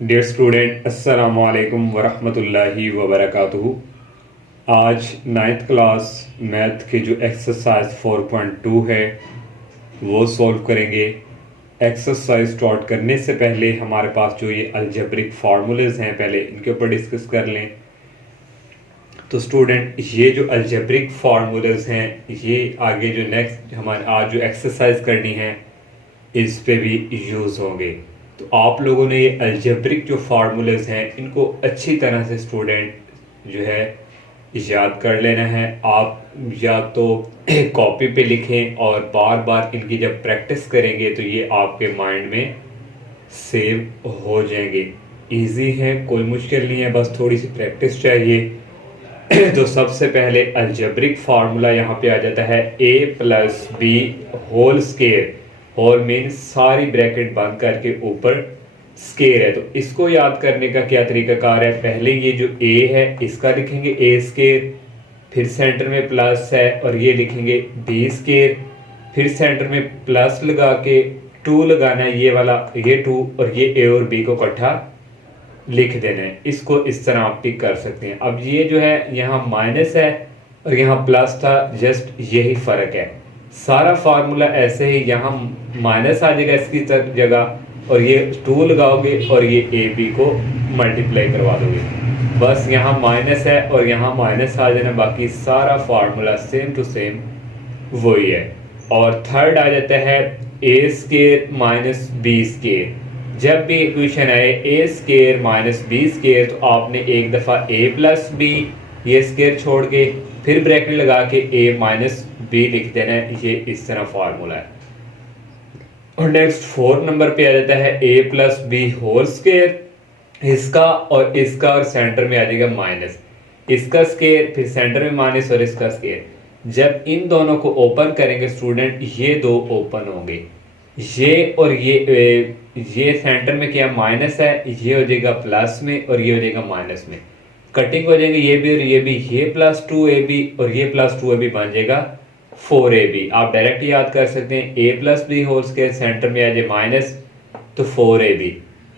Dear student, अस्सलाम वालेकुम वरहमतुल्लाहि वबरकातुहू। आज नाइन्थ क्लास मैथ के जो एक्सरसाइज 4.2 है वो सॉल्व करेंगे। एक्सरसाइज स्टार्ट करने से पहले हमारे पास जो ये अलजेब्रिक फार्मूलेज हैं पहले इनके ऊपर डिस्कस कर लें। तो स्टूडेंट, ये जो अलजेब्रिक फार्मूलेज हैं ये आगे जो नेक्स्ट हमारे आज जो एक्सरसाइज करनी है इस पे भी यूज़ होंगे। तो आप लोगों ने ये अलजेब्रिक जो फार्मूलेज हैं इनको अच्छी तरह से स्टूडेंट जो है याद कर लेना है। आप या तो कॉपी पे लिखें और बार बार इनकी जब प्रैक्टिस करेंगे तो ये आपके माइंड में सेव हो जाएंगे। इजी है, कोई मुश्किल नहीं है, बस थोड़ी सी प्रैक्टिस चाहिए। तो सबसे पहले अलजेब्रिक फार्मूला यहाँ पे आ जाता है a plus b whole square. Whole mean सारी ब्रैकेट बंद करके ऊपर स्केयर है। तो इसको याद करने का क्या तरीकाकार है, पहले ये जो a है इसका लिखेंगे a स्केयर, फिर सेंटर में प्लस है और ये लिखेंगे b स्केयर, फिर सेंटर में प्लस लगा के 2 लगाना है, ये वाला ये 2 और ये a और b को इकट्ठा लिख देना है। इसको इस तरह आप टिक कर सकते हैं। अब ये जो है यहाँ माइनस है और यहाँ प्लस था, जस्ट यही फर्क है। सारा फार्मूला ऐसे ही यहाँ माइनस आ जाएगा इसकी जगह और ये 2 लगाओगे और ये ए बी को मल्टीप्लाई करवा दोगे। बस यहाँ माइनस है और यहाँ माइनस आ जाना, बाकी सारा फार्मूला सेम टू सेम वही है। और थर्ड आ जाता है ए स्केयर माइनस बी स्केयर। जब भी इक्वेशन आए ए स्केयर माइनस बी स्केयर तो आपने एक दफ़ा ए प्लस बी ये स्केयर छोड़ के फिर ब्रैकेट लगा के ए माइनस बी लिख देना है। ये इस तरह फार्मूला है। और नेक्स्ट 4 नंबर पे आ जाता है ए प्लस बी होल स्केयर। इसका और इसका और सेंटर में आ जाएगा माइनस, इसका स्केयर फिर सेंटर में माइनस और इसका स्केयर। जब इन दोनों को ओपन करेंगे स्टूडेंट ये दो ओपन होंगे, ये और ये सेंटर में क्या माइनस है, ये हो जाएगा प्लस में और ये हो जाएगा माइनस में। कटिंग हो जाएंगे ये भी और ये भी, ये प्लस 2ab और ये प्लस 2ab बन जाएगा 4ab। आप डायरेक्ट याद कर सकते हैं a plus b whole square centre में आ जाए माइनस तो 4ab।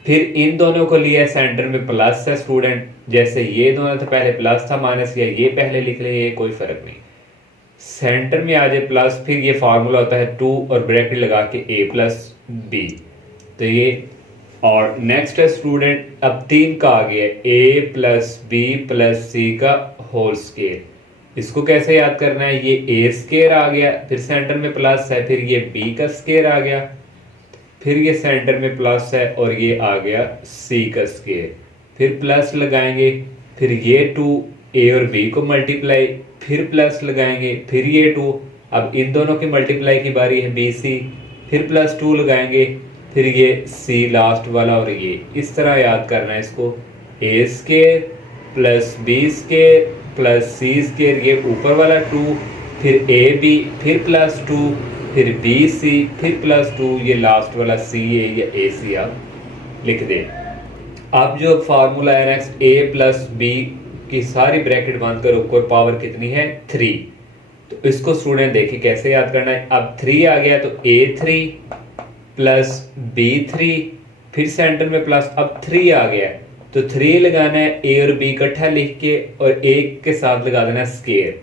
फिर इन दोनों को लिया सेंटर में प्लस है स्टूडेंट, जैसे ये दोनों तो पहले प्लस था माइनस या ये पहले लिख लें, ये कोई फर्क नहीं। सेंटर में आ जाए प्लस, फिर ये फार्मूला होता है 2 और ब्रैकेट लगा के a प्लस बी। तो ये और नेक्स्ट है स्टूडेंट, अब 3 का आ गया a प्लस बी प्लस सी का होल स्केयर। इसको कैसे याद करना है, ये a स्केयर आ गया, फिर सेंटर में प्लस है, फिर ये b का स्केयर आ गया, फिर ये सेंटर में प्लस है और ये आ गया c का स्केयर, फिर प्लस लगाएंगे, फिर ये 2 a और b को मल्टीप्लाई, फिर प्लस लगाएंगे, फिर ये 2। अब इन दोनों की मल्टीप्लाई की बारी है bc, फिर प्लस 2 लगाएंगे, फिर ये c लास्ट वाला और ये इस तरह याद करना है इसको। a square plus b square plus c square, ये ऊपर वाला 2, फिर ab, फिर प्लस 2, फिर bc, फिर प्लस 2, ये लास्ट वाला ca या ac आप लिख दें। अब जो फार्मूला है नेक्स्ट a प्लस बी की सारी ब्रैकेट बंद कर ऊपर पावर कितनी है 3। तो इसको स्टूडेंट देखिए कैसे याद करना है। अब 3 आ गया तो a3 प्लस b3, फिर सेंटर में प्लस, अब 3 आ गया तो 3 लगाना है a और b इकट्ठा लिख के और एक के साथ लगा देना स्केयर,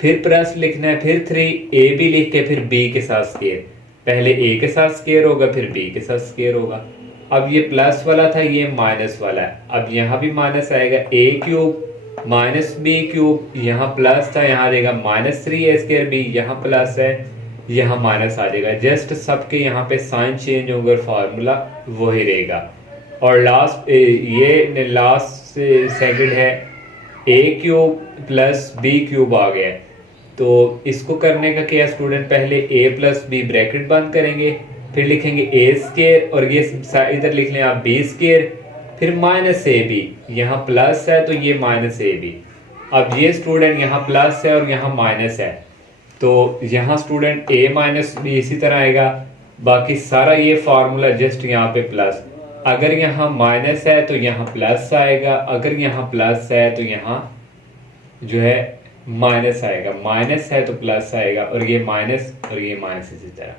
फिर प्लस लिखना है, फिर 3ab लिख के फिर b के साथ स्केयर। पहले a के साथ स्केयर होगा फिर b के साथ स्केयर होगा। अब ये प्लस वाला था ये माइनस वाला है, अब यहाँ भी माइनस आएगा a cube minus b cube, यहाँ प्लस था यहाँ आ जाएगा माइनस 3a स्केयर b, यहाँ प्लस है यहाँ माइनस आ जाएगा। जस्ट सबके यहाँ पे साइन चेंज होगा और फार्मूला वही रहेगा। और लास्ट ये लास्ट सेकंड है a cube plus b cube आ गया। तो इसको करने का क्या स्टूडेंट, पहले a प्लस बी ब्रैकेट बंद करेंगे, फिर लिखेंगे a स्केयर और ये इधर लिख लें आप b स्केयर, फिर माइनस ab, यहाँ प्लस है तो ये माइनस ab। अब ये स्टूडेंट यहाँ प्लस है और यहाँ माइनस है तो यहाँ स्टूडेंट a माइनस बी इसी तरह आएगा। बाकी सारा ये फार्मूला जस्ट यहाँ पे प्लस, अगर यहाँ माइनस है तो यहाँ प्लस आएगा, अगर यहाँ प्लस है तो यहाँ जो है माइनस आएगा, माइनस है तो प्लस आएगा और ये माइनस इसी तरह।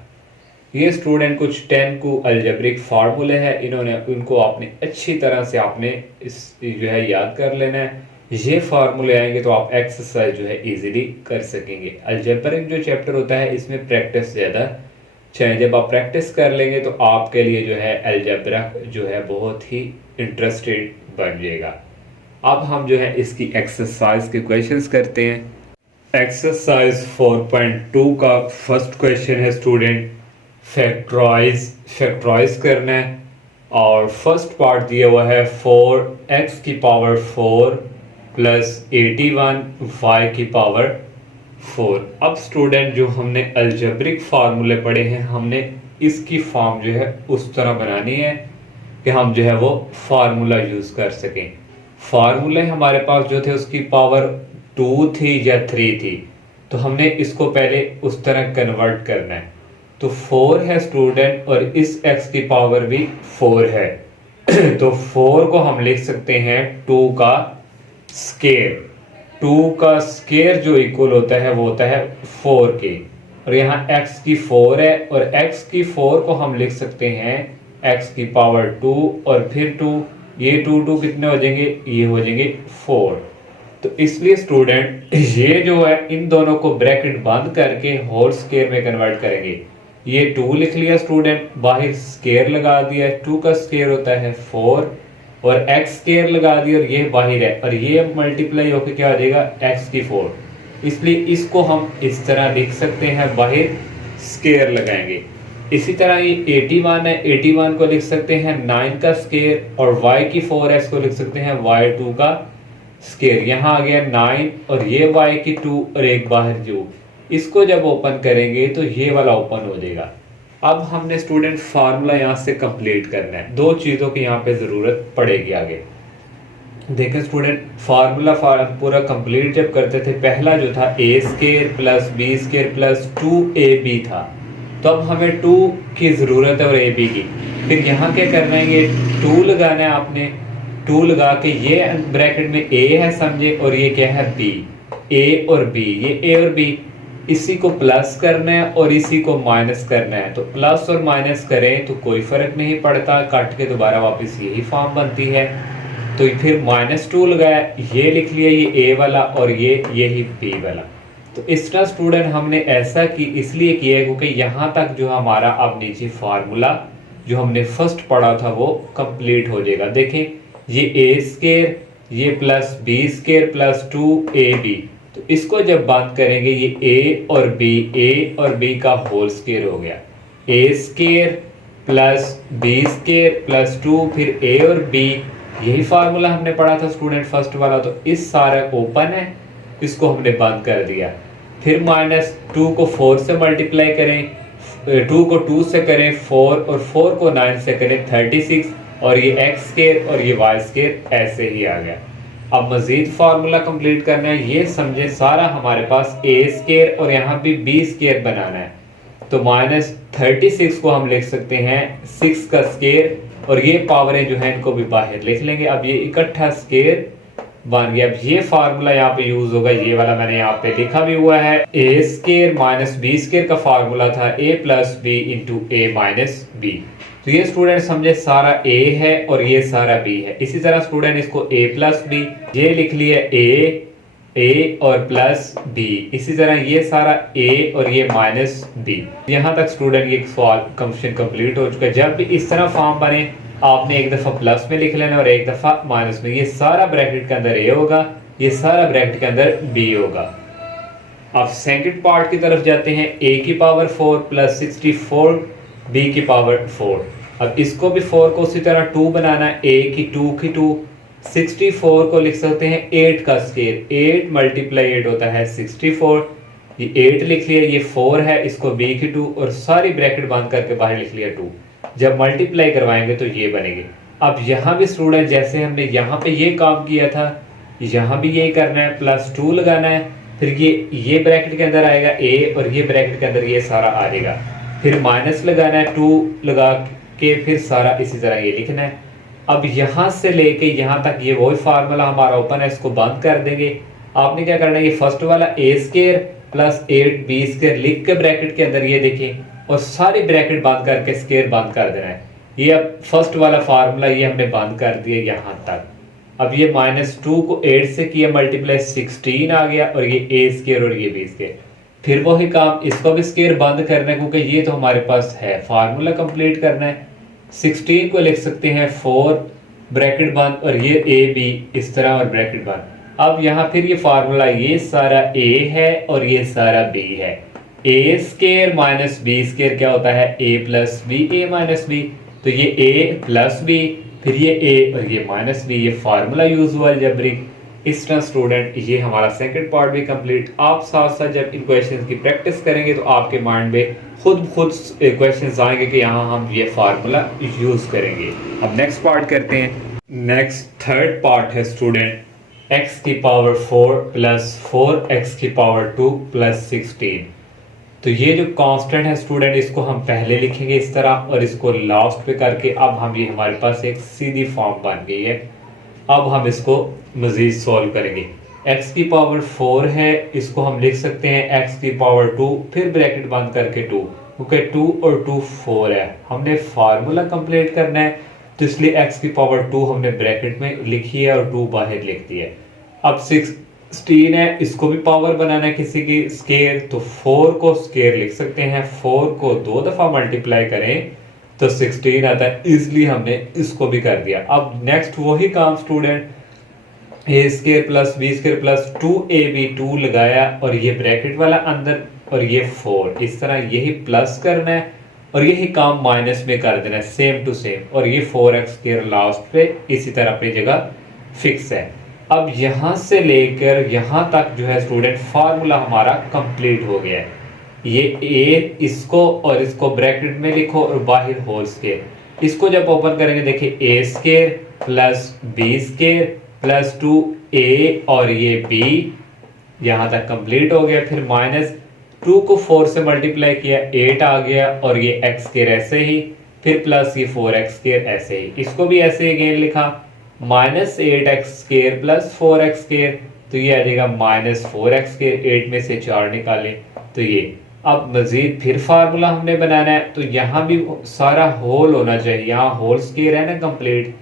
ये स्टूडेंट कुछ 10 को अलजेब्रिक फार्मूले है, इनको आपने अच्छी तरह से आपने इस जो है याद कर लेना है। ये फार्मूले आएंगे तो आप एक्सरसाइज जो है इजीली कर सकेंगे। अलजेब्रिक जो चैप्टर होता है इसमें प्रैक्टिस ज़्यादा चाहिए। जब आप प्रैक्टिस कर लेंगे तो आपके लिए जो है अलजेब्रा जो है बहुत ही इंटरेस्टेड बन जाएगा। अब हम जो है इसकी एक्सरसाइज के क्वेश्चंस करते हैं। एक्सरसाइज 4.2 का फर्स्ट क्वेश्चन है स्टूडेंट, फैक्टराइज करना है और फर्स्ट पार्ट दिया हुआ है 4x की पावर 4 प्लस 81 y की पावर 4। अब स्टूडेंट जो हमने अलजेब्रिक फार्मूले पढ़े हैं, हमने इसकी फॉर्म जो है उस तरह बनानी है कि हम जो है वो फार्मूला यूज कर सकें। फार्मूले हमारे पास जो थे उसकी पावर 2 थी या 3 थी, तो हमने इसको पहले उस तरह कन्वर्ट करना है। तो 4 है स्टूडेंट और इस x की पावर भी 4 है तो 4 को हम लिख सकते हैं 2 का स्केयर। 2 का स्केयर जो इक्वल होता है वो होता है 4 के, और यहाँ x की 4 है और x की 4 को हम लिख सकते हैं x की पावर 2 और फिर 2, ये 2 कितने हो जाएंगे, ये हो जाएंगे 4। तो इसलिए स्टूडेंट ये जो है इन दोनों को ब्रैकेट बंद करके होल स्केयर में कन्वर्ट करेंगे। ये 2 लिख लिया स्टूडेंट, बाहर स्केयर लगा दिया, 2 का स्केयर होता है 4 और x स्केयर लगा दिया और ये बाहर है और ये मल्टीप्लाई होकर क्या आ जाएगा x की 4। इसलिए इसको हम इस तरह लिख सकते हैं, बाहर स्केयर लगाएंगे। इसी तरह ये 81 है, 81 को लिख सकते हैं 9 का स्केयर और y की 4x को लिख सकते हैं y2 का स्केयर। यहाँ आ गया 9 और ये y की 2 और एक बाहर जो, इसको जब ओपन करेंगे तो ये वाला ओपन हो जाएगा। अब हमने स्टूडेंट फार्मूला यहाँ से कंप्लीट करना है। दो चीज़ों की यहाँ पे ज़रूरत पड़ेगी आगे। देखें स्टूडेंट, फार्मूला पूरा कंप्लीट जब करते थे, पहला जो था a square plus b square plus 2ab था, तो अब हमें 2 की ज़रूरत है और ab की। फिर यहाँ क्या करना है, ये 2 लगाना है आपने, 2 लगा के ये ब्रैकेट में a है समझे और ये क्या है b, a और b, ये a और b, इसी को प्लस करना है और इसी को माइनस करना है। तो प्लस और माइनस करें तो कोई फर्क नहीं पड़ता, काट के दोबारा वापस यही फॉर्म बनती है। तो फिर -2 लगाया, ये लिख लिया ये a वाला और ये यही b वाला। तो इस तरह स्टूडेंट हमने ऐसा की इसलिए किया है क्योंकि यहाँ तक जो हमारा अब नीचे फार्मूला जो हमने फर्स्ट पढ़ा था वो कंप्लीट हो जाएगा। देखें ये a स्केयर, ये plus b square plus 2ab, तो इसको जब बंद करेंगे ये a और b का होल स्केयर हो गया। a square plus b square plus 2 फिर a और b, यही फार्मूला हमने पढ़ा था स्टूडेंट फर्स्ट वाला। तो इस सारा ओपन है, इसको हमने बंद कर दिया। फिर -2 को 4 से मल्टीप्लाई करें, 2 को 2 से करें 4 और 4 को 9 से करें 36 और ये x स्केयर और ये y स्केयर ऐसे ही आ गया। अब मजीद फार्मूला कंप्लीट करना है, ये समझे सारा हमारे पास a स्केयर और यहाँ भी b स्केयर बनाना है। तो -36 को हम लिख सकते हैं 6 का स्केयर और ये पावरें जो है इनको भी बाहर लिख लेंगे। अब ये इकट्ठा स्केयर बन गया। अब ये फार्मूला यहाँ पे यूज होगा, ये वाला मैंने यहाँ पे लिखा भी हुआ है। a square minus b square का फार्मूला था a plus b into a minus b। तो ये स्टूडेंट समझे सारा a है और ये सारा b है। इसी तरह स्टूडेंट इसको a प्लस b, ये लिख लिया a और प्लस b। इसी तरह ये सारा a और ये माइनस b। यहाँ तक स्टूडेंट ये सवाल क्वेश्चन कंप्लीट हो चुका है। जब भी इस तरह फॉर्म बने आपने एक दफ़ा प्लस में लिख लेना और एक दफ़ा माइनस में। ये सारा ब्रैकेट के अंदर a होगा, ये सारा ब्रैकेट के अंदर b होगा। अब सेकंड पार्ट की तरफ जाते हैं। a की पावर 4 प्लस 64 b की पावर 4। अब इसको भी 4 को उसी तरह 2 बनाना है, a की 2 की 2। 64 को लिख सकते हैं 8 का स्केयर, 8 मल्टीप्लाई 8 होता है 64। ये 8 लिख लिया, ये 4 है, इसको b की 2 और सारी ब्रैकेट बंद करके बाहर लिख लिया 2। जब मल्टीप्लाई करवाएंगे तो ये बनेंगे। अब यहाँ भी स्टूडेंट जैसे हमने यहाँ पे ये काम किया था, यहाँ भी यही करना है, +2 लगाना है। फिर ये ब्रैकेट के अंदर आएगा a और ये ब्रैकेट के अंदर ये सारा आ जाएगा। फिर माइनस लगाना है, 2 लगा के फिर सारा इसी तरह ये लिखना है। अब यहाँ से लेके यहाँ तक ये वही फार्मूला हमारा ओपन है, इसको बंद कर देंगे। आपने क्या करना है, ये फर्स्ट वाला a square plus 8b square लिख के ब्रैकेट के अंदर ये देखें और सारी ब्रैकेट बंद करके स्केयर बंद कर देना है। ये अब फर्स्ट वाला फार्मूला ये हमने बंद कर दिया यहाँ तक। अब ये -2 को 8 से किया मल्टीप्लाई 16 आ गया और ये ए स्केयर और ये बी स्केयर। फिर वही काम इसको भी स्केयर बंद करना है क्योंकि ये तो हमारे पास है, फार्मूला कंप्लीट करना है। 16 को लिख सकते हैं 4 ब्रैकेट बंद और ये ए बी इस तरह और ब्रैकेट बंद। अब यहाँ फिर ये फार्मूला ये सारा ए है और ये सारा बी है। ए स्केयर माइनस बी स्केयर क्या होता है, ए प्लस बी ए माइनस बी। तो ये ए प्लस बी फिर ये ए और ये माइनस बी, ये फार्मूला यूज हुआ अलजेब्रिक। इस तरह स्टूडेंट ये हमारा सेकंड पार्ट भी कंप्लीट। आप साथ साथ जब इन क्वेश्चंस की प्रैक्टिस करेंगे तो आपके माइंड में खुद क्वेश्चंस आएंगे कि यहाँ हम ये फार्मूला यूज करेंगे। अब नेक्स्ट पार्ट करते हैं। नेक्स्ट थर्ड पार्ट है स्टूडेंट x की पावर 4 प्लस 4x की पावर 2 प्लस 16। तो ये जो कांस्टेंट है स्टूडेंट इसको हम पहले लिखेंगे इस तरह और इसको लास्ट पे करके अब हम ये हमारे पास एक सीधी फॉर्म बन गई है। अब हम इसको मजीद सॉल्व करेंगे। x की पावर 4 है, इसको हम लिख सकते हैं x की पावर 2 फिर ब्रैकेट बंद करके 2, क्योंकि 2 और 2 4 है। हमने फार्मूला कंप्लीट करना है तो इसलिए x की पावर 2 हमने ब्रैकेट में लिखी है और 2 बाहर लिख दी है। अब 16 है, इसको भी पावर बनाना है किसी की स्केयर, तो 4 को स्केयर लिख सकते हैं। 4 को 2 दफा मल्टीप्लाई करें तो 16 आता है, इसलिए हमने इसको भी कर दिया। अब नेक्स्ट वही काम student, A square plus B square plus 2ab 2 लगाया और ये ब्रैकेट वाला अंदर और ये 4, इस तरह यही प्लस करना है और यही काम माइनस में कर देना है सेम टू सेम। और ये 4x स्केयर लास्ट पे इसी तरह अपनी जगह फिक्स है। अब यहाँ से लेकर यहाँ तक जो है स्टूडेंट फार्मूला हमारा कंप्लीट हो गया है। ये ए इसको और इसको ब्रैकेट में लिखो और बाहर होल स्केयर। इसको जब ओपन करेंगे देखिए A square plus B square plus 2a और ये b यहाँ तक कंप्लीट हो गया। फिर -2 को 4 से मल्टीप्लाई किया 8 आ गया और ये x स्केयर ऐसे ही, फिर प्लस ये 4x स्केयर ऐसे ही, इसको भी ऐसे ही अगेन लिखा -8x square plus 4x square, तो ये आ जाएगा -4x स्केयर। 8 में से 4 निकालें तो ये। अब मजीद फिर फार्मूला हमने बनाना है, तो यहाँ भी सारा होल होना चाहिए, यहाँ होल स्केयर है ना कंप्लीट,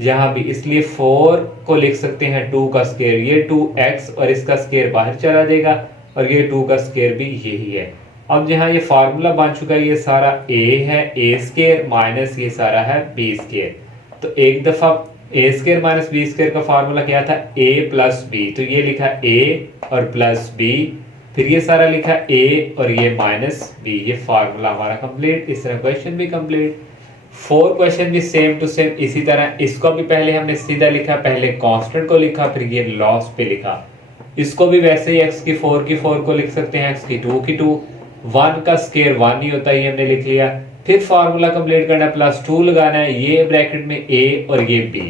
यहाँ भी, इसलिए 4 को लिख सकते हैं 2 का स्केयर, ये 2x और इसका स्केयर बाहर चला जाएगा और ये 2 का स्केयर भी यही है। अब यहाँ ये फार्मूला बन चुका है, ये सारा a है a स्केयर माइनस ये सारा है b स्केयर। तो एक दफा a square minus b square का फार्मूला क्या था, a प्लस b, तो ये लिखा a और प्लस b, फिर ये सारा लिखा a और ये माइनस b, ये फार्मूला हमारा कंप्लीट। इस तरह क्वेश्चन भी कंप्लीट। 4 क्वेश्चन भी सेम टू सेम इसी तरह। इसको भी पहले हमने सीधा लिखा, पहले कांस्टेंट को लिखा फिर ये लॉस पे लिखा। इसको भी वैसे ही x की 4 को लिख सकते हैं, x की 2 1 का स्केयर 1 ही होता है, ये हमने लिख लिया। फिर फार्मूला कंप्लीट करना है, +2 लगाना है, ये ब्रैकेट में a और ये b,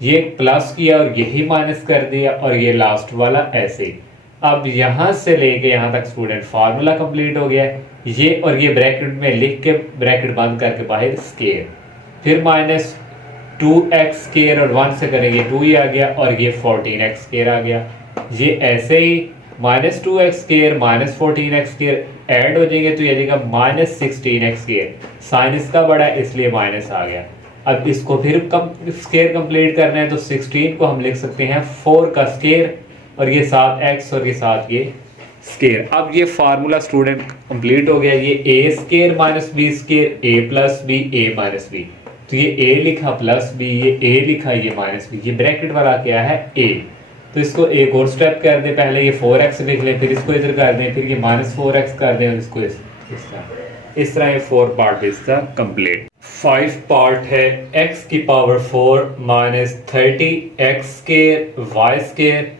ये प्लस किया और यही माइनस कर दिया और ये लास्ट वाला ऐसे। अब यहाँ से लेके यहाँ तक स्टूडेंट फार्मूला कंप्लीट हो गया। ये और ये ब्रैकेट में लिख के ब्रैकेट बंद करके बाहर स्केयर, फिर -2x स्केयर और 1 से करेंगे 2 ही आ गया और ये 14x स्केयर आ गया। ये ऐसे ही -2x square -14x square add हो जाएंगे तो ये आ जाएगा -16x स्केयर। साइन इसका बड़ा है इसलिए माइनस आ गया। अब इसको फिर स्केयर कंप्लीट करना है तो 16 को हम लिख सकते हैं 4 का स्केयर और ये 7x और ये 7 ये स्केयर। अब ये फार्मूला स्टूडेंट कंप्लीट हो गया। ये a square minus b square a plus b a minus b, तो ये a लिखा प्लस b, ये a लिखा ये माइनस b, ये ब्रैकेट वाला क्या है a। तो इसको एक और स्टेप कर दें, पहले ये 4x लिख लें, फिर इसको इधर कर दें, फिर ये -4x कर दें और इसको इस तरह ये 4 पार्ट इसका कंप्लीट। 5 पार्ट है x की power 4 minus 30x square y square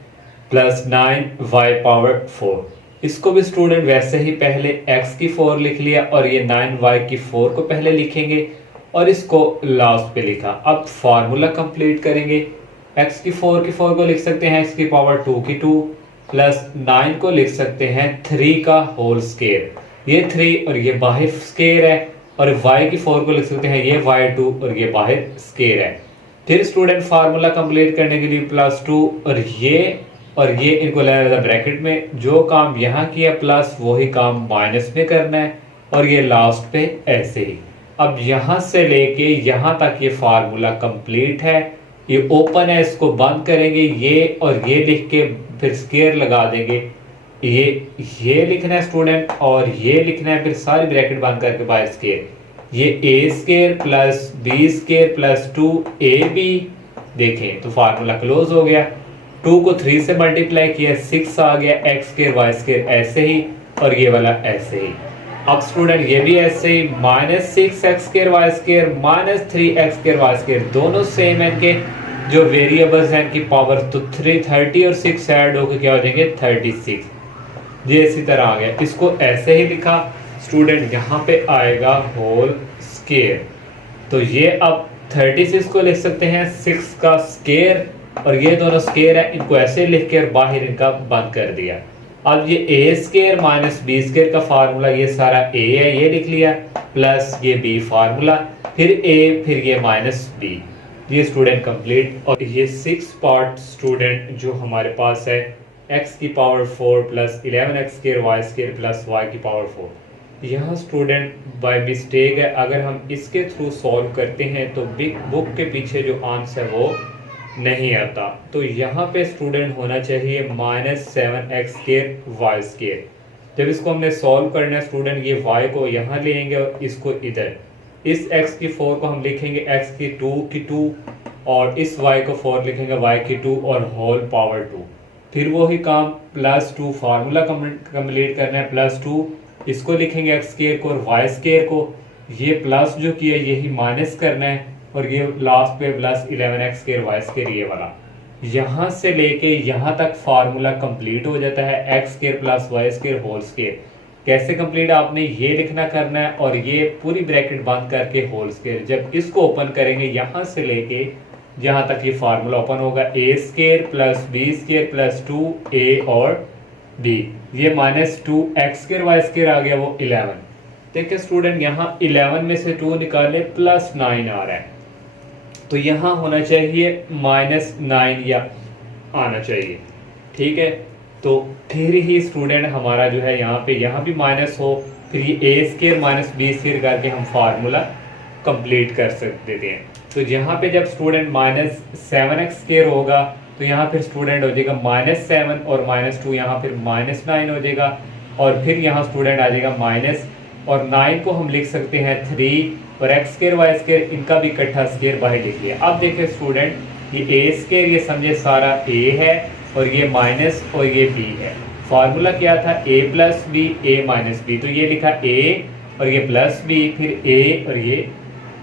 plus 9y power 4। इसको भी स्टूडेंट वैसे ही पहले x की 4 लिख लिया और ये 9y की 4 को पहले लिखेंगे और इसको लास्ट पे लिखा। अब फार्मूला कंप्लीट करेंगे। x की 4 को लिख सकते हैं x की पावर 2 की 2 प्लस 9 को लिख सकते हैं 3 का होल स्केयर, ये 3 और ये बाहर स्केयर है, और y की 4 को लिख सकते हैं ये y2 और ये बाहर स्केयर है। फिर स्टूडेंट फार्मूला कंप्लीट करने के लिए +2 और ये इनको लेना था ब्रैकेट में, जो काम यहाँ किया प्लस वही काम माइनस में करना है। और ये लास्ट पे ऐसे ही। अब यहां से लेके यहां तक ये फार्मूला कंप्लीट है। ये ओपन है, इसको बंद करेंगे ये और ये लिख के फिर स्केयर लगा देंगे। ये लिखना है स्टूडेंट और ये लिखना है, फिर सारी ब्रैकेट बंद करके बाय स्केयर। ये A square plus B square plus 2ab, देखें तो फार्मूला क्लोज हो गया। 2 को 3 से मल्टीप्लाई किया 6 आ गया, एक्स स्केयर वाई स्केयर ऐसे ही और ये वाला ऐसे ही। अब स्टूडेंट ये भी ऐसे ही -6 x square y square -3 x square y square, दोनों सेम है इनके जो वेरिएबल्स हैं इनकी पावर, तो 330 और 6 ऐड होकर क्या हो जाएंगे 36। ये इसी तरह आ गया, इसको ऐसे ही लिखा स्टूडेंट। यहाँ पे आएगा होल स्केयर, तो ये अब 36 को लिख सकते हैं 6 का स्केयर और ये दोनों स्केयर है, इनको ऐसे लिख के बाहर इनका बंद कर दिया। अब ये A square minus B square का फार्मूला, ये सारा ए है ये लिख लिया, प्लस ये बी फार्मूला, फिर ए, फिर ये माइनस बी। ये स्टूडेंट कंप्लीट। और ये 6 पार्ट स्टूडेंट जो हमारे पास है x की power 4 plus 11x square y square plus y की पावर 4, यहाँ स्टूडेंट बाय मिस्टेक है, अगर हम इसके थ्रू सॉल्व करते हैं तो बिग बुक के पीछे जो आंसर वो नहीं आता। तो यहाँ पे स्टूडेंट होना चाहिए -7x स्केयर वाई स्केयर। जब इसको हमने सॉल्व करना है स्टूडेंट, ये y को यहाँ लेंगे और इसको इधर, इस x की 4 को हम लिखेंगे x की 2 और इस y को 4 लिखेंगे y की 2 और होल पावर 2। फिर वही काम +2 फार्मूला कंप्लीट करना है, +2 इसको लिखेंगे x स्केयर को और y स्केयर को, ये प्लस जो किया यही माइनस करना है और ये लास्ट पे +11x स्केयर वाई स्केयर ये वाला। यहाँ से लेके यहाँ तक फार्मूला कंप्लीट हो जाता है x square plus y square whole square. कैसे कंप्लीट, आपने ये लिखना करना है और ये पूरी ब्रैकेट बंद करके होल स्केयर। जब इसको ओपन करेंगे यहाँ से लेके जहाँ तक ये फार्मूला ओपन होगा, A square plus B square plus 2a और b, ये -2x स्केयर वाई स्केयर आ गया वो 11। देखिए स्टूडेंट यहाँ 11 में से 2 निकाले +9 आ रहा है, तो यहाँ होना चाहिए -9 या आना चाहिए, ठीक है। तो फिर ही स्टूडेंट हमारा जो है यहाँ भी माइनस हो, फिर ये A square minus B square करके हम फार्मूला कंप्लीट कर सकते थे। तो यहाँ पे जब स्टूडेंट -7x स्केयर होगा तो यहाँ फिर स्टूडेंट हो जाएगा -7 और -2, यहाँ फिर -9 हो जाएगा और फिर यहाँ स्टूडेंट आ जाएगा माइनस, और 9 को हम लिख सकते हैं 3 और x स्केयर वाई स्केयर इनका भी इकट्ठा स्केयर बाहर लिख लिया। अब देखिए स्टूडेंट ये ए स्केयर ये समझे सारा ए है और ये माइनस और ये बी है। फार्मूला क्या था a plus b a minus b, तो ये लिखा a और ये प्लस बी फिर a और ये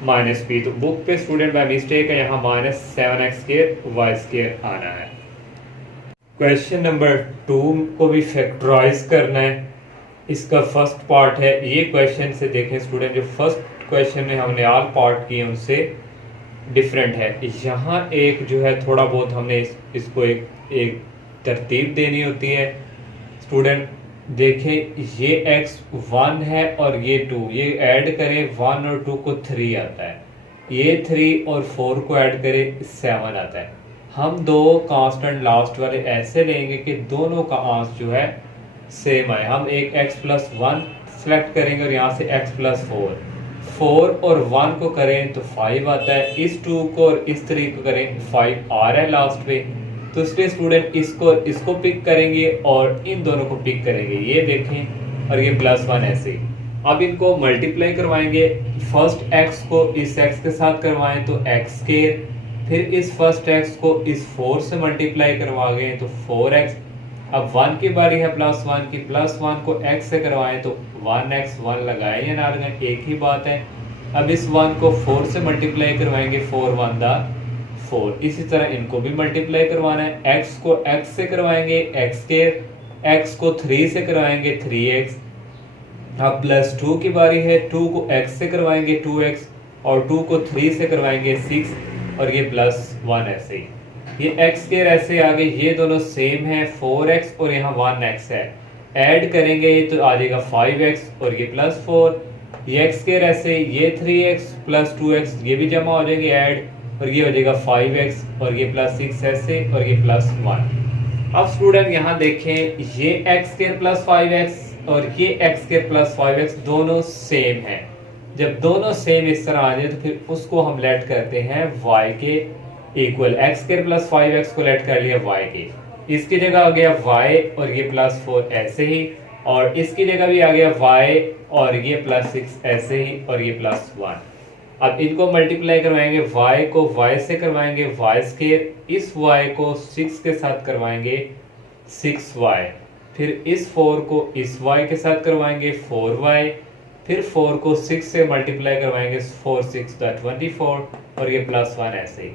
माइनस बी। तो बुक पे स्टूडेंट बाय मिस्टेक है यहाँ -7x स्केयर वाई स्केयर आना है। क्वेश्चन नंबर 2 को भी फैक्टराइज करना है, इसका फर्स्ट पार्ट है। ये क्वेश्चन से देखें स्टूडेंट, जो फर्स्ट क्वेश्चन में हमने ऑल पार्ट किए उनसे डिफरेंट है। यहाँ एक जो है थोड़ा बहुत हमने इसको एक तरतीब देनी होती है। स्टूडेंट देखें ये x 1 है और ये 2, ये ऐड करें 1 और 2 को 3 आता है, ये 3 और 4 को ऐड करें 7 आता है। हम दो कांस्टेंट लास्ट वाले ऐसे लेंगे कि दोनों का आंसर जो है सेम आए। हम एक x + 1 सेलेक्ट करेंगे और यहाँ से x + 4 और 1 को करें तो 5 आता है, इस 2 को और इस 3 को करें 5 आ रहा है लास्ट पे। तो इसलिए स्टूडेंट इसको पिक करेंगे और इन दोनों को पिक करेंगे, ये देखें, और ये +1 ऐसे। अब इनको मल्टीप्लाई करवाएंगे, फर्स्ट x को इस x के साथ करवाएं तो x स्केयर, फिर इस फर्स्ट x को इस 4 से मल्टीप्लाई करवाएंगे तो 4x। अब 1 की बारी है +1 की, +1 को x से करवाएं तो 1x, 1 लगाए या ना लगाएं एक ही बात है। अब इस 1 को 4 से मल्टीप्लाई करवाएंगे, 4 × 1 = 4। इसी तरह इनको भी मल्टीप्लाई करवाना है, x को x से करवाएंगे x स्केयर, x को 3 से करवाएंगे 3x। अब +2 की बारी है, 2 को x से करवाएंगे 2x और 2 को 3 से करवाएंगे 6 और ये +1 ऐसे ही। ये x स्केयर ऐसे आ गए, ये दोनों सेम है, 4x और यहाँ 1x है, ऐड करेंगे तो आ जाएगा 5x और ये +4। ये x स्केयर ऐसे, ये 3x + 2x ये भी जमा हो जाएंगे ऐड और ये हो जाएगा 5x और ये +6 ऐसे और ये +1। अब स्टूडेंट यहाँ देखें, ये x स्केयर + 5x और ये एक्स स्क्वायर प्लस 5x दोनों सेम है। जब दोनों सेम इस तरह आ जाए तो फिर उसको हम लेट करते हैं y के equal. X square plus 5x को लेट कर लिया y के, इसकी जगह आ गया y और ये प्लस 4 ऐसे ही, और इसकी जगह भी आ गया y और ये प्लस 6 ऐसे ही, और ये प्लस 1। अब इनको मल्टीप्लाई करवाएंगे, y को y से करवाएंगे y स्क्वायर, इस y को 6 के साथ करवाएंगे 6y, फिर इस 4 को इस y के साथ करवाएंगे 4y, फिर 4 को 6 से मल्टीप्लाई करवाएंगे 4 6 24, और ये प्लस 1 ऐसे ही।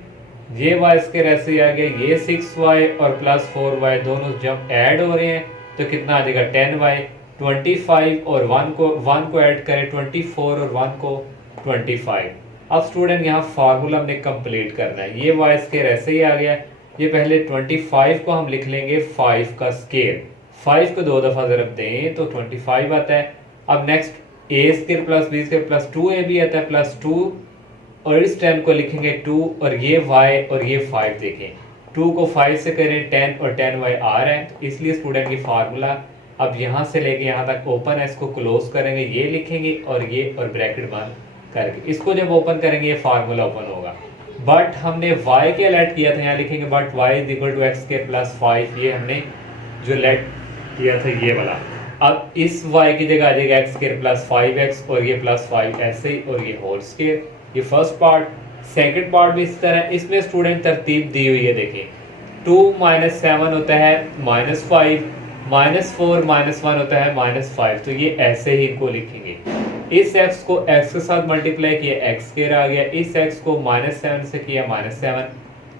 ये y स्क्वायर ऐसे ही आ गया। ये 6y और प्लस 4y दोनों जब ऐड हो रहे हैं तो कितना आ जाएगा 10y। 25 और 1 को ऐड करें 24 और 1 को 25। अब स्टूडेंट यहाँ फार्मूला हमने कंप्लीट करना है। ये y स्क्वायर ऐसे ही आ गया। ये पहले 25 को हम लिख लेंगे 5 का स्क्वायर, 5 को 2 दफा ज़रब दें तो 25 आता है। अब next a square plus b square plus 2ab आता है प्लस 2, और इस 10 को लिखेंगे 2, और ये y और ये 5 देखें, 2 को 5 से करें 10 और 10y आ रहा है, तो इसलिए स्टूडेंट की फार्मूला अब यहाँ से लेके यहाँ तक ओपन है, इसको क्लोज करेंगे, ये लिखेंगे और ये और ब्रैकेट बंद करके इसको जब ओपन करेंगे ये फार्मूला ओपन होगा। बट हमने y के लेट किया था, यहाँ लिखेंगे but y is equal to x square plus 5, ये हमने जो लेट किया था ये वाला। अब इस y की जगह आ जाएगा एक्स स्क्वायर प्लस 5x और ये प्लस 5 ऐसे ही, और ये होल स्क्वायर। ये फर्स्ट पार्ट। सेकंड पार्ट भी इस तरह, इसमें स्टूडेंट तरतीब दी हुई है, देखिए 2 - 7 होता है -5, -4 -1 होता है -5, तो ये ऐसे ही इनको लिखेंगे। इस x को x के साथ मल्टीप्लाई किया एक्स स्क्वायर आ गया, इस x को -7 से किया -7,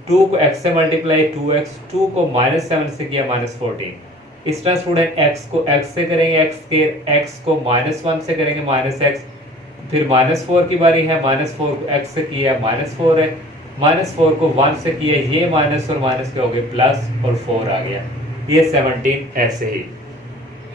2 को x से मल्टीप्लाई 2x, 2 को -7 से किया -14। इस तरह स्टूडेंट x को x से करेंगे एक्स स्क्वायर, x को -1 से करेंगे -x, फिर -4 की बारी है, -4 को x से किया -4 है, -4 को 1 से किया, ये माइनस और माइनस के हो गए प्लस और 4 आ गया, ये 17 ऐसे ही।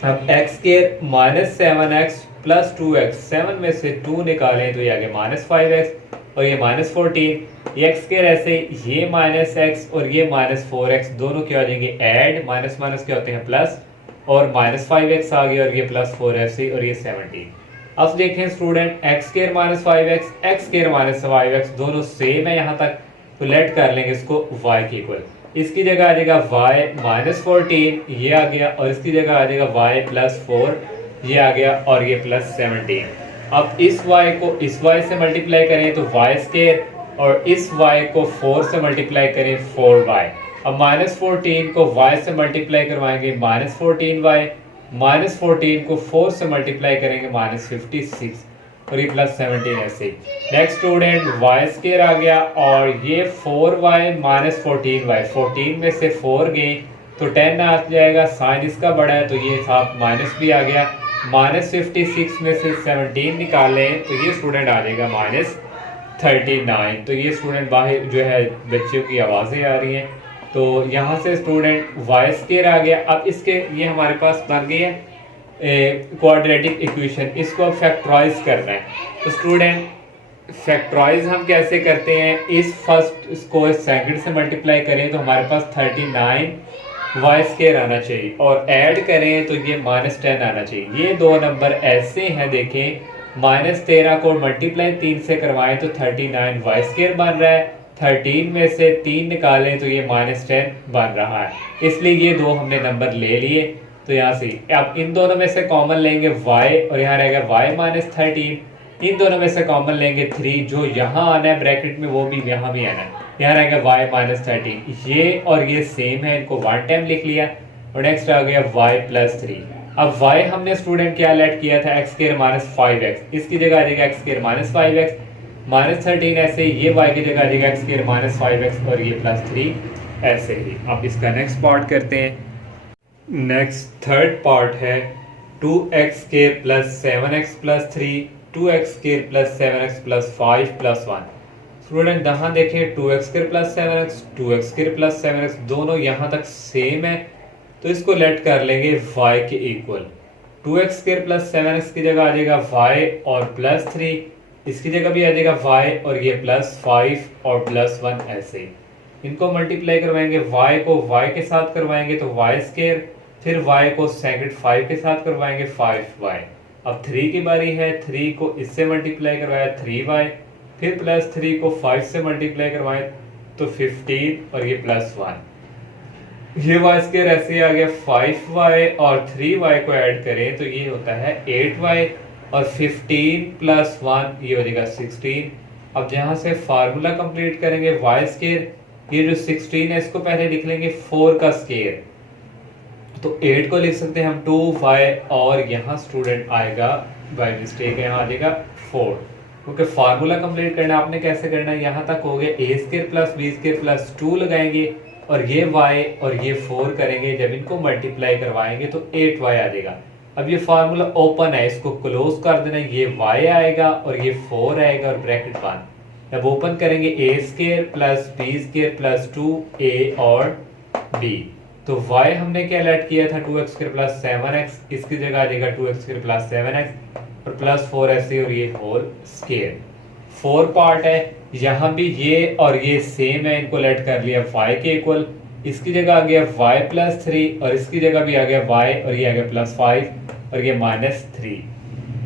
अब x square -7x plus 2x, 7 में से 2 निकालें तो ये आ गया -5x और ये -14, ये x स्क्वायर ऐसे, ये -x और ये -4x दोनों क्या हो जाएंगे ऐड, माइनस माइनस क्या होते हैं प्लस, और -5x आ गया और ये +4 ऐसे और ये 17। अब देखें student x square -5x, x square -5x दोनों सेम है यहाँ तक, तो लेट कर लेंगे इसको y के इक्वल। इसकी जगह आ जाएगा y -14 ये आ गया, और इसकी जगह आ जाएगा y +4 ये आ गया, और ये +17। अब इस y को इस y से मल्टीप्लाई करें तो y स्क्वायर, और इस y को 4 से मल्टीप्लाई करें 4y। अब -14 को y से मल्टीप्लाई करवाएंगे -14y, -14 को 4 से मल्टीप्लाई करेंगे -56, और ये +17 ऐसे। नेक्स्ट स्टूडेंट y स्क्वायर आ गया, और ये 4y -14y, 14 में से 4 गए तो 10 आ जाएगा, साइन इसका बड़ा है तो ये साथ माइनस भी आ गया, -56 में से 17 निकालें तो ये स्टूडेंट आ जाएगा -39। तो ये स्टूडेंट बाहर जो है बच्चों की आवाज़ें आ रही हैं, तो यहाँ से स्टूडेंट y स्क्वायर आ गया। अब इसके ये हमारे पास बन गई है क्वाड्रेटिक इक्वेशन, इसको अब फैक्टराइज करना है। तो स्टूडेंट फैक्टराइज हम कैसे करते हैं, इस फर्स्ट इसको सेकंड से मल्टीप्लाई करें तो हमारे पास 39 y स्क्वायर आना चाहिए, और ऐड करें तो ये -10 आना चाहिए। ये दो नंबर ऐसे हैं, देखें -13 को मल्टीप्लाई 3 से करवाएं तो 39 y स्क्वायर बन रहा है, 13 में से 3 निकालें तो ये -10 बन रहा है, इसलिए ये दो हमने नंबर ले लिए। तो यहाँ से अब इन दोनों में से कॉमन लेंगे y, और यहाँ रहेगा y -13, इन दोनों में से कॉमन लेंगे 3, जो यहाँ आना है ब्रैकेट में वो भी यहाँ भी आना है, यहाँ रहेगा y -13, ये और ये सेम है, इनको वन टाइम लिख लिया, और नेक्स्ट आ गया y +3। अब y हमने स्टूडेंट क्या लेट किया था x स्क्वायर -5x, इसकी जगह आ जाएगा x स्क्वायर -5x, -13 ऐसे, ये y की जगह आ जाएगा x स्क्वायर -5x और ये +3 ऐसे ही। अब इसका नेक्स्ट पार्ट करते हैं। नेक्स्ट थर्ड पार्ट है 2x square + 7x + 3, 2x square + 7x + 5 + 1। Student यहाँ देखें 2x square + 7x, 2x square + 7x दोनों यहाँ तक सेम है, तो इसको लेट कर लेंगे y के इक्वल। 2x स्क्वायर + 7x की जगह आ जाएगा y और +3, इसकी जगह भी आ जाएगा y और ये +5 और +1 ऐसे। इनको मल्टीप्लाई करवाएंगे, y को y के साथ करवाएंगे तो y स्क्वायर फिर y को सेकंड 5 के साथ करवाएंगे 5y। अब 3 की बारी है, 3 को इससे मल्टीप्लाई करवाया 3y, फिर प्लस 3 को 5 से मल्टीप्लाई करवाएं तो 15 और ये प्लस 1। ये वाई स्क्वायर ऐसे आ गया 5y और 3y को ऐड करें तो ये होता है 8y और 15 प्लस 1 ये हो जाएगा 16। अब यहाँ से फार्मूला कंप्लीट करेंगे वाई स्क्वायर, ये जो 16 है इसको पहले लिख लेंगे 4 का स्क्वायर, तो 8 को लिख सकते हैं हम 2y और यहाँ स्टूडेंट आएगा बाय मिस्टेक है यहाँ आ जाएगा 4, क्योंकि फार्मूला कंप्लीट करना आपने कैसे करना है, यहाँ तक हो गया a square plus b square plus 2 लगाएंगे और ये y और ये 4 करेंगे, जब इनको मल्टीप्लाई करवाएंगे तो 8y आ जाएगा। अब ये फार्मूला ओपन है, इसको क्लोज कर देना, ये y आएगा और ये 4 आएगा और ब्रैकेट बंद। अब ओपन करेंगे a square plus b square plus 2a और b, तो y हमने क्या लेट किया था 2x स्क्वायर प्लस 7x, इसकी जगह आ जाएगा 2x स्क्वायर प्लस 7x और प्लस 4 और ये होल स्क्वायर। 4 पार्ट है, यहाँ भी ये और ये सेम है, इनको लेट कर लिया y के इक्वल, इसकी जगह आ गया y प्लस 3 और इसकी जगह भी आ गया y और ये आ गया प्लस 5 और ये माइनस 3।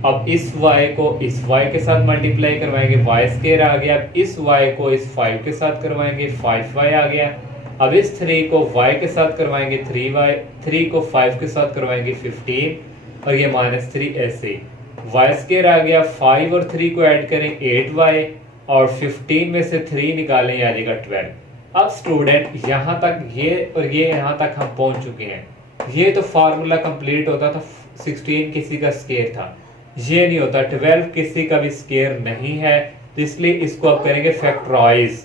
अब इस y को इस y के साथ मल्टीप्लाई करवाएंगे y स्क्वायर आ गया, अब इस y को इस 5 के साथ करवाएंगे 5y आ गया। अब इस 3 को y के साथ करवाएंगे 3y, 3 को 5 के साथ करवाएंगे 15 और ये माइनस 3 ऐसे। y स्क्वायर आ गया, 5 और 3 को ऐड करें 8y और 15 में से 3 निकालें आ जाएगा 12। अब स्टूडेंट यहाँ तक ये और ये यहाँ तक हम पहुंच चुके हैं। ये तो फार्मूला कंप्लीट होता था, 16 किसी का स्क्वायर था, ये नहीं होता, 12 किसी का भी स्क्वायर नहीं है, तो इसलिए इसको अब करेंगे फैक्टराइज।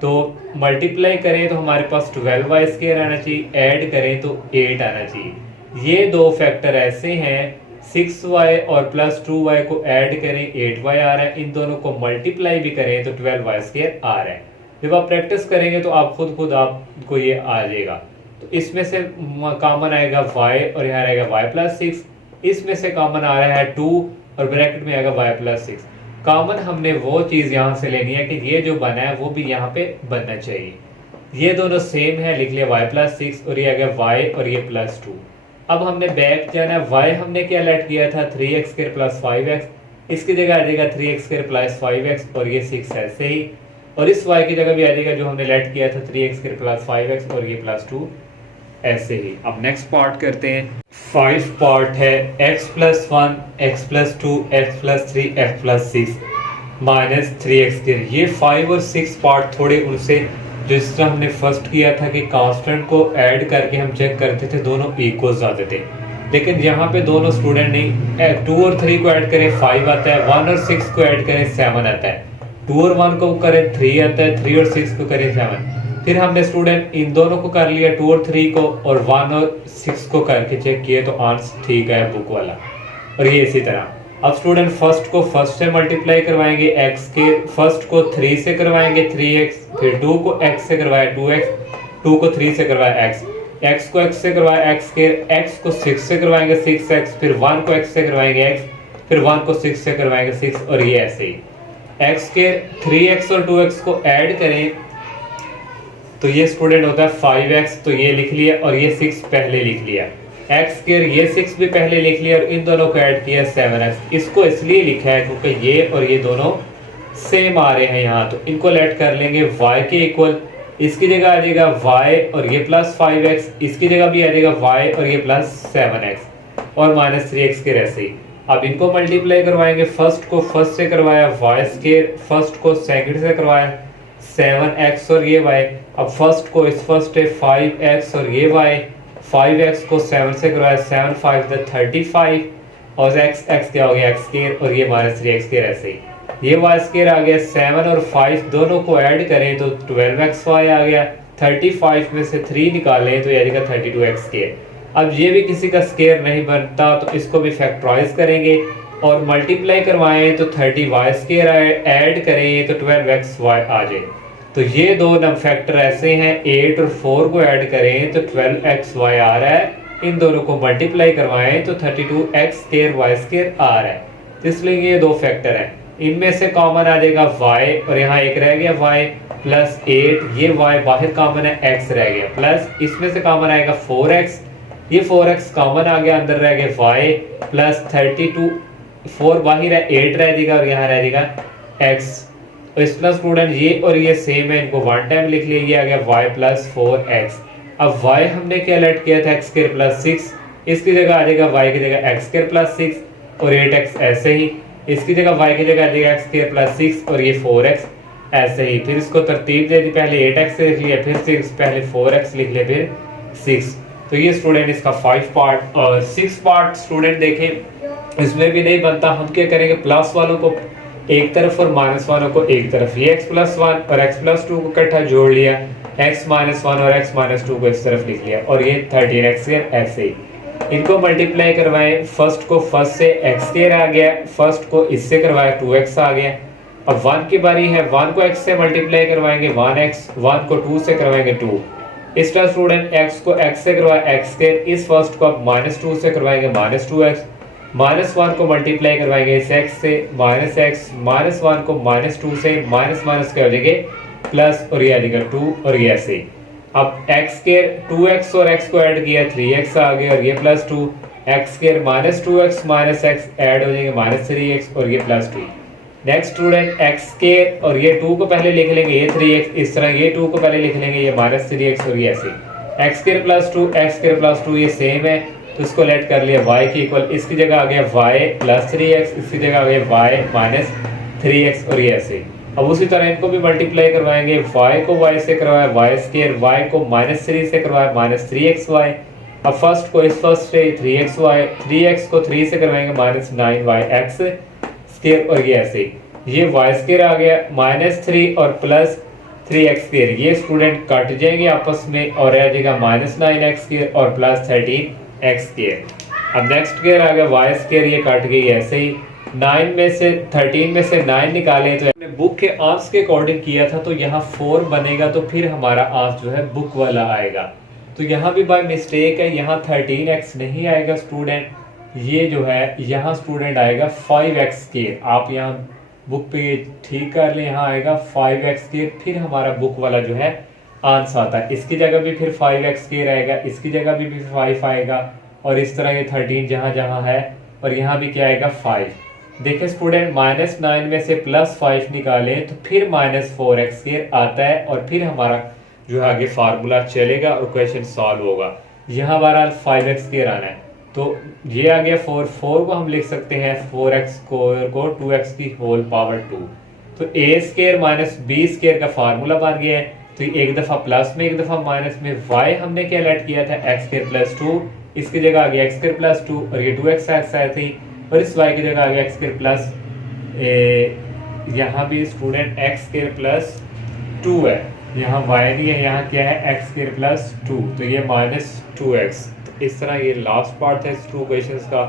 तो मल्टीप्लाई करें तो हमारे पास 12y स्क्वायर आना चाहिए, ऐड करें तो 8 आना चाहिए। ये दो फैक्टर ऐसे हैं, 6y और प्लस 2y को ऐड करें 8y आ रहा है, इन दोनों को मल्टीप्लाई भी करें तो 12y स्क्वायर आ रहा है। जब आप प्रैक्टिस करेंगे तो आप खुद आपको ये आ जाएगा। तो इसमें से कॉमन आएगा y और यहाँ आएगा y प्लस 6, इसमें से कॉमन आ रहा है 2 और ब्रैकेट में आएगा y प्लस 6। कॉमन हमने वो चीज यहाँ से लेनी है कि ये जो बना है वो भी यहाँ पे बनना चाहिए। ये दोनों सेम है, लिख लिया y प्लस 6 और ये आ गया y और ये प्लस 2। अब हमने बैक जाना है, y हमने क्या लेट किया था 3x स्क्वायर प्लस 5x, इसकी जगह आ जाएगा 3x स्क्वायर प्लस 5x और ये 6 ऐसे ही, और इस y की जगह भी आ जाएगा जो हमने लेट किया था 3x स्क्वायर प्लस 5x और ये प्लस 2 ऐसे ही। अब नेक्स्ट पार्ट करते हैं। 5 पार्ट है, x plus 1, x plus 2, x plus 3, x plus 6 minus 3x square. ये 5 और 6 पार्ट थोड़े उनसे जिस तरह हमने फर्स्ट किया था कि कांस्टेंट को ऐड करके हम चेक करते थे दोनों इक्वल्स आते थे, लेकिन यहाँ पे दोनों स्टूडेंट नहीं, 2 और 3 को ऐड करें 5 आता है, 1 और 6 को ऐड करें 7 आता है, 2 और 1 को करें 3 आता है, 3 और 6 को करें 7। फिर हमने स्टूडेंट इन दोनों को कर लिया 2 और 3 को, और 1 और 6 को करके चेक किए तो आंसर ठीक है बुक वाला, और ये इसी तरह। अब स्टूडेंट फर्स्ट को फर्स्ट से मल्टीप्लाई करवाएंगे, x के फर्स्ट को 3 से करवाएंगे 3x, फिर 2 को x से करवाया 2x, 2 को 3 से करवाया x, x को x से करवाया x के, x को 6 से करवाएंगे 6x, फिर 1 को x से करवाएंगे x, फिर 1 को 6 से करवाएंगे 6, और ये ऐसे ही। x के 3x और 2x को ऐड करें तो ये स्टूडेंट होता है 5x, तो ये लिख लिया और ये 6 पहले लिख लिया, x स्क्वायर ये 6 भी पहले लिख लिया और इन दोनों को ऐड किया 7x। इसको इसलिए लिखा है क्योंकि ये और ये दोनों सेम आ रहे हैं यहाँ, तो इनको लेट कर लेंगे y के इक्वल, इसकी जगह आ जाएगा y और ये प्लस 5x, इसकी जगह भी आ जाएगा y और ये प्लस 7x और माइनस 3x के ऐसे ही। अब इनको मल्टीप्लाई करवाएंगे, फर्स्ट को फर्स्ट से करवाया y स्क्वायर, फर्स्ट को सेकंड से करवाया 7x और ये y, अब फर्स्ट को इस फर्स्ट है 5x और ये y, 5x को 7 से करवाया 7 5 35 और x क्या हो गया x स्क्वायर और ये माइनस 3x स्क्वायर ऐसे ही। ये y स्क्वायर आ गया, 7 और 5 दोनों को ऐड करें तो 12xy आ गया, 35 में से 3 निकालें तो ये आएगा 32x स्क्वायर। अब ये भी किसी का स्क्वायर नहीं बनता तो इसको भी फैक्टराइज करेंगे और मल्टीप्लाई करवाएं तो 30y स्क्वायर आए, ऐड करें तो 12xy आ जाए। तो ये दो नम फैक्टर ऐसे हैं, 8 और 4 को ऐड करें तो 12xy आ रहा है, इन दोनों को मल्टीप्लाई करवाएं तो 32x स्क्वायर y स्क्वायर आ रहा है। इसलिए ये दो फैक्टर हैं, इनमें से कॉमन आ जाएगा y और यहाँ एक रह गया y प्लस 8, ये y बाहर कॉमन है x रह गया, प्लस इसमें से कॉमन आएगा 4x, ये 4x कॉमन आ गया, अंदर रह गया y प्लस 32, 4 बाहर है 8 रह जाएगा और यहाँ रह जाएगा x। तो इसका स्टूडेंट ये और ये सेम है, इनको वन टाइम लिख लिया, ये आ गया y प्लस 4x। अब y हमने क्या लेट किया था x स्क्वायर प्लस 6, इसकी जगह आ जाएगा y की जगह x स्क्वायर प्लस 6 और 8x ऐसे ही, इसकी जगह y की जगह आ जाएगा x स्क्वायर प्लस 6 और ये 4x ऐसे ही। फिर इसको तरतीब दे दी, पहले 8x लिख लिया, फिर 6, पहले 4x लिख लिया, फिर 6। तो ये स्टूडेंट इसका 5 पार्ट और 6 पार्ट स्टूडेंट देखें इसमें भी नहीं बनता। हम क्या करेंगे, प्लस वालों को एक तरफ और माइनस वालों को एक तरफ, ये x प्लस 1 और x प्लस 2 को इकट्ठा जोड़ लिया, x माइनस 1 और x माइनस 2 को इस तरफ लिख लिया और ये 13x ऐसे ही। इनको मल्टीप्लाई करवाएं, फर्स्ट को फर्स्ट से x स्क्वायर आ गया, फर्स्ट को इससे करवाया 2x आ गया। अब 1 की बारी है, 1 को x से मल्टीप्लाई करवाएंगे 1x, 1 को 2 से करवाएंगे 2। इस तरह स्टूडेंट x को x से करवाया x स्क्वायर, इस फर्स्ट को अब -2 से करवाएंगे -2x, -1 को मल्टीप्लाई करवाएंगे इस x से -x, -1 को -2 से माइनस माइनस क्या हो जाएंगे प्लस और ये आ जाएगा 2 और ये ऐसे। अब x स्क्वायर 2x और x को ऐड किया 3x आ गया और ये +2, x square -2x -x add हो जाएंगे -3x और ये +2। नेक्स्ट स्टूडेंट x स्क्वायर और ये 2 को पहले लिख लेंगे, ये 3x, इस तरह ये 2 को पहले लिख लेंगे, ये -3x और ये ऐसे। x स्क्वायर +2 x स्क्वायर +2 ये सेम है, तो इसको लेट कर लिया y के इक्वल, इसकी जगह आ गया y प्लस 3x, इसकी जगह आ गया y माइनस 3x और ये ऐसे। अब उसी तरह इनको भी मल्टीप्लाई करवाएंगे, y को y से करवाया y स्क्वायर, y को -3 से करवाया -3xy। अब फर्स्ट को इस फर्स्ट से 3xy, 3x को 3 से करवाएंगे -9yx स्क्वायर और ये ऐसे। ये y स्क्वायर आ गया -3 और प्लस 3x स्क्वायर, ये स्टूडेंट कट जाएंगे आपस में और रह जाएगा -9x स्क्वायर और प्लस 13x स्क्वायर। अब नेक्स्ट स्क्वायर आ गया y स्क्वायर, ये कट गई ऐसे ही। 9 में से 13 में से 9 निकालें तो हमने बुक के आंसर के अकॉर्डिंग किया था, तो यहाँ 4 बनेगा, तो फिर हमारा आंसर जो है बुक वाला आएगा। तो यहाँ भी बाय मिस्टेक है, यहाँ 13x नहीं आएगा स्टूडेंट, ये जो है यहाँ स्टूडेंट आएगा 5x स्क्वायर। आप यहाँ बुक पे ये ठीक कर लें, यहाँ आएगा 5x स्क्वायर, फिर हमारा बुक वाला जो है आंसर आता है। इसकी जगह भी फिर 5x स्क्वायर आएगा, इसकी जगह भी 5 आएगा और इस तरह ये 13 जहाँ जहाँ है और यहाँ भी क्या आएगा 5। देखिए स्टूडेंट -9 में से +5 निकालें तो फिर -4x स्क्वायर आता है और फिर हमारा जो है आगे फार्मूला चलेगा और क्वेश्चन सॉल्व होगा। यहाँ बहरहाल 5x स्क्वायर आना है, तो ये आ गया 4 को हम लिख सकते हैं 4x स्क्वायर को 2x की होल पावर 2। तो a square minus b square का फार्मूला बन गया है। तो एक दफ़ा प्लस में एक दफ़ा माइनस में, y हमने क्या लेट किया था x स्क्वायर प्लस 2, इसकी जगह आ गया x स्क्वायर प्लस 2 और ये 2x आया थी और इस y की जगह आ गया x स्क्वायर प्लस, यहाँ भी स्टूडेंट x स्क्वायर प्लस 2 है, यहाँ y नहीं है, यहाँ क्या है x स्क्वायर प्लस 2, तो ये -2x। इस तरह ये लास्ट पार्ट है 2 क्वेश्चंस का।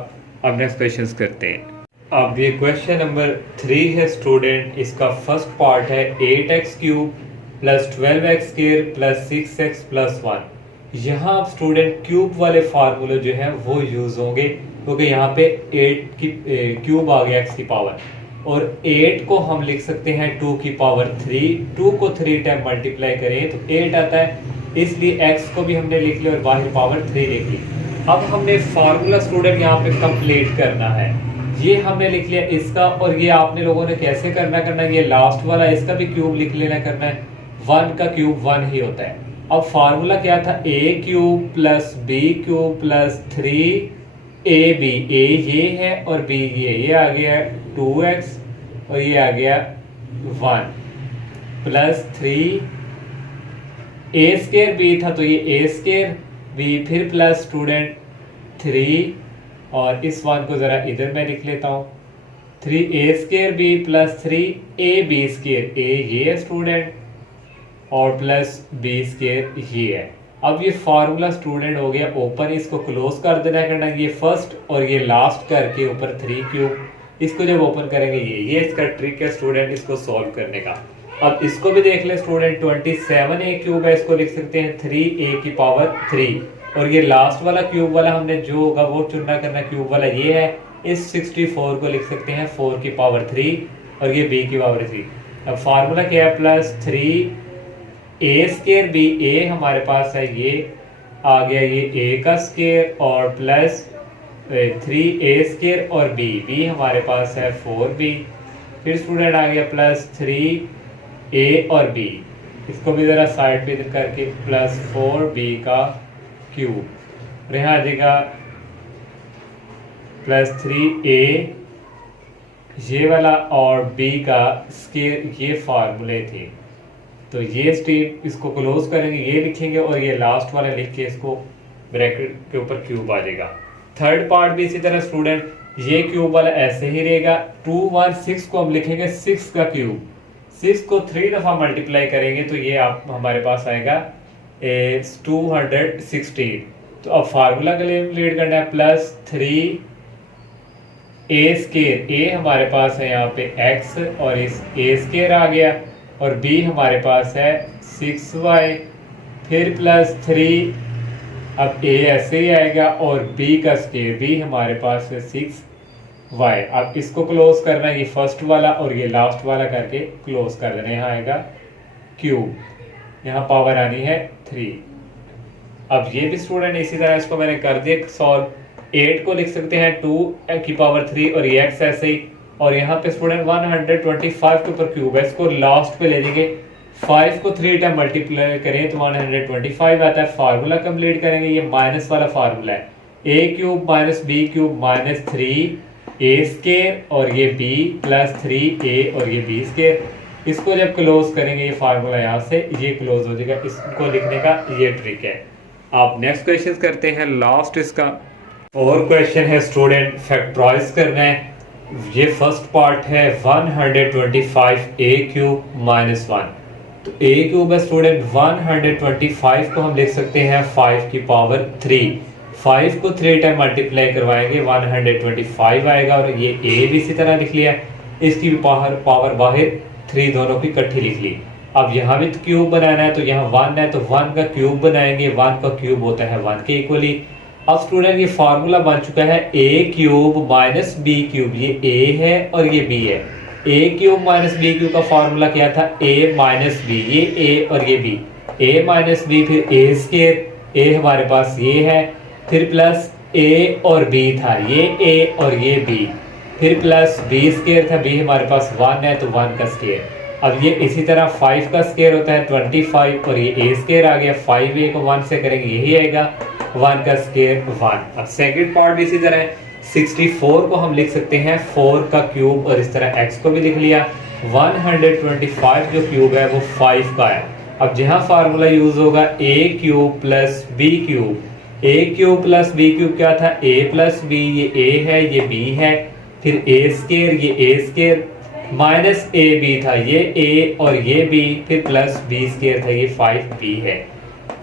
अब नेक्स्ट क्वेश्चंस करते हैं। अब ये क्वेश्चन नंबर 3 है स्टूडेंट, इसका फर्स्ट पार्ट है 8x cube plus 12x square plus 6x plus 1। यहाँ आप स्टूडेंट क्यूब वाले फार्मूले जो है वो यूज होंगे, क्योंकि यहाँ पे 8 की क्यूब आ गया x की पावर और 8 को हम लिख सकते हैं 2 की पावर 3, 2 को 3 टाइम मल्टीप्लाई करें तो 8 आता है, इसलिए x को भी हमने लिख लिया और बाहर पावर 3 लिख ली। अब हमने फार्मूला स्टूडेंट यहाँ पे कंप्लीट करना है, ये हमने लिख लिया इसका, और ये आपने लोगों ने कैसे करना है, ये लास्ट वाला इसका भी क्यूब लिख लेना करना है, 1 का क्यूब 1 ही होता है। अब फार्मूला क्या था, a cube plus b cube plus 3ab, a ये है और b ये आ गया 2x और ये आ गया 1 प्लस 3 a स्क्वायर b था तो ये a स्क्वायर b, फिर प्लस स्टूडेंट 3 और इस 1 को जरा इधर मैं लिख लेता हूँ, 3a square b plus 3ab square, a ये है स्टूडेंट और प्लस b स्क्वायर ये है। अब ये फार्मूला स्टूडेंट हो गया ओपन, इसको क्लोज कर देना करना, ये फर्स्ट और ये लास्ट करके ऊपर 3 क्यूब, इसको जब ओपन करेंगे ये इसका ट्रिक है स्टूडेंट इसको सॉल्व करने का। अब इसको भी देख ले स्टूडेंट, 27a क्यूब है, इसको लिख सकते हैं 3a की पावर 3 और ये लास्ट वाला क्यूब वाला हमने जो होगा वो चुनना करना, क्यूब वाला ये है, इस 64 को लिख सकते हैं 4 की पावर 3 और ये b की पावर 3। अब फार्मूला क्या है, plus 3a square b, a हमारे पास है ये, आ गया ये ए का स्केयर और प्लस 3a स्केयर और b हमारे पास है 4b। फिर स्टूडेंट आ गया प्लस 3a और b, इसको भी ज़रा साइड पे करके प्लस 4b का क्यूब, और यहाँ आ जाएगा प्लस 3a ये वाला और b का स्केयर। ये फार्मूले थे, तो ये स्टेप इसको क्लोज करेंगे, ये लिखेंगे और ये लास्ट वाला लिख के इसको ब्रैकेट के ऊपर क्यूब आ जाएगा। थर्ड पार्ट भी इसी तरह स्टूडेंट, ये क्यूब वाला ऐसे ही रहेगा। 216 को हम लिखेंगे 6 का क्यूब, 6 को 3 दफ़ा मल्टीप्लाई करेंगे तो ये आप हमारे पास आएगा 216। तो अब फार्मूला कैलकुलेट करना है, प्लस 3a स्केयर, a हमारे पास है यहाँ पे x और इस a स्केयर आ गया, और b हमारे पास है 6y, फिर प्लस 3, अब a ऐसे ही आएगा और b का स्केयर, b हमारे पास है 6y। अब इसको क्लोज करना है, ये फर्स्ट वाला और ये लास्ट वाला करके क्लोज कर देना। यहाँ आएगा क्यूब, यहाँ पावर आनी है 3। अब ये भी स्टूडेंट इसी तरह इसको मैंने कर दिया सॉल्व। 8 को लिख सकते हैं 2 की पावर 3 और ये x ऐसे ही, और यहाँ पे स्टूडेंट 125 के ऊपर क्यूब है, इसको लास्ट पे ले लेंगे। 5 को 3 टाइम मल्टीप्लाई करें तो 125 आता है। फार्मूला कंप्लीट करेंगे, ये माइनस वाला फार्मूला है, a cube minus b cube minus 3a square और ये b प्लस 3a और ये b स्केयर। इसको जब क्लोज करेंगे ये फार्मूला यहाँ से ये क्लोज हो जाएगा। इसको लिखने का ये ट्रिक है। आप नेक्स्ट क्वेश्चन करते हैं, लास्ट इसका और क्वेश्चन है स्टूडेंट, फैक्टराइज करना है। ये फर्स्ट पार्ट है 125a क्यूब माइनस 1, तो a क्यूब है स्टूडेंट 125 को हम लिख सकते हैं 5 की पावर 3। 5 को 3 टाइम मल्टीप्लाई करवाएंगे 125 आएगा, और ये a भी इसी तरह लिख लिया, इसकी भी पावर बाहर 3 दोनों की इकट्ठी लिख ली। अब यहाँ भी तो क्यूब बनाना है, तो यहाँ 1 है तो 1 का क्यूब बनाएंगे, 1 का क्यूब होता है 1 के इक्वली। अब स्टूडेंट ये फार्मूला बन चुका है a cube minus b cube, ये a है और ये b है। a cube minus b cube का फार्मूला क्या था, a माइनस b, ये a और ये b, a माइनस b, फिर a स्केयर, a हमारे पास ये है, फिर प्लस a और b था, ये a और ये b, फिर प्लस b स्केयर था, b हमारे पास 1 है तो 1 का स्केयर। अब ये इसी तरह 5 का स्केयर होता है 25 और ये a स्केयर आ गया, 5a को 1 से करेंगे यही आएगा, 1 का स्केयर 1। अब सेकंड पार्ट भी इसी तरह है, 64 को हम लिख सकते हैं 4 का क्यूब, और इस तरह x को भी लिख लिया। 125 जो क्यूब है वो 5 का है। अब जहाँ फार्मूला यूज होगा a cube plus b cube, a cube plus b cube क्या था, a प्लस b, ये a है ये b है, फिर a स्केयर, ये a square minus a b था, ये a और ये b, फिर प्लस b स्केयर था, ये 5b है।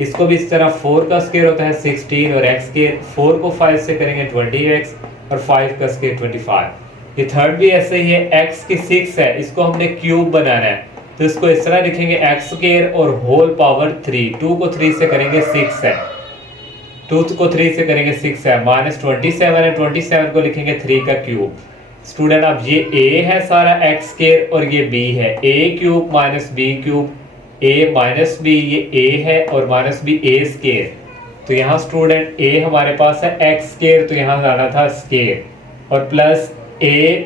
इसको भी इस तरह 4 का स्केयर होता है 16 और x स्केयर, 4 को 5 से करेंगे 20x और 5 का स्केयर 25। ये थर्ड भी ऐसे ही है, x की 6 है, इसको हमने क्यूब बनाना है तो इसको इस तरह लिखेंगे x स्केयर और होल पावर 3। 2 को 3 से करेंगे 6 है, 2 को 3 से करेंगे 6 है, माइनस 27 है, 27 को लिखेंगे 3 का क्यूब। स्टूडेंट अब ये a है सारा x स्केयर और ये b है, a cube minus b cube, a minus b, ये a है और माइनस b a स्केयर। तो यहाँ स्टूडेंट a हमारे पास है x स्केयर, तो यहाँ लाना था स्केयर, और प्लस a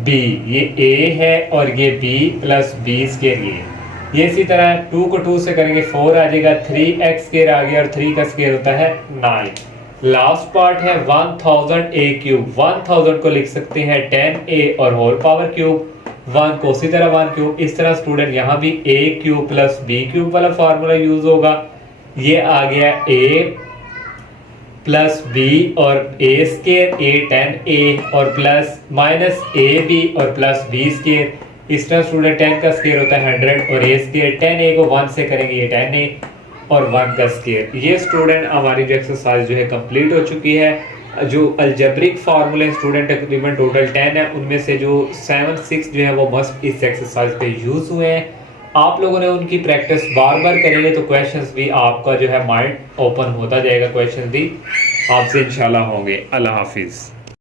b, ये a है और ये b प्लस b स्केयर, ये इसी तरह 2 को 2 से करेंगे 4 आ जाएगा, 3x स्केयर आ गया और 3 का स्केयर होता है 9। लास्ट पार्ट है 1000a क्यूब, 1000 को लिख सकते हैं 10a और होल पावर क्यूब, 1 को उसी तरह 1 क्यूब। इस तरह स्टूडेंट यहाँ भी a cube plus b cube वाला फार्मूला यूज होगा, ये आ गया a प्लस b और a स्केयर, a 10a और प्लस माइनस ab और प्लस b स्केयर। इस तरह स्टूडेंट 10 का स्केयर होता है 100 और a स्केयर, 10a को 1 से करेंगे ये 10a और 1 का स्केयर। ये स्टूडेंट हमारी जो एक्सरसाइज जो है कंप्लीट हो चुकी है। जो अलजेब्रिक फार्मूले स्टूडेंट तकरीबन टोटल 10 है, उनमें से जो 7 6 जो है वो मस्ट इस एक्सरसाइज पे यूज हुए हैं। आप लोगों ने उनकी प्रैक्टिस बार बार करेंगे तो क्वेश्चंस भी आपका जो है माइंड ओपन होता जाएगा, क्वेश्चन भी आपसे इंशाल्लाह होंगे। अल्लाह हाफिज़।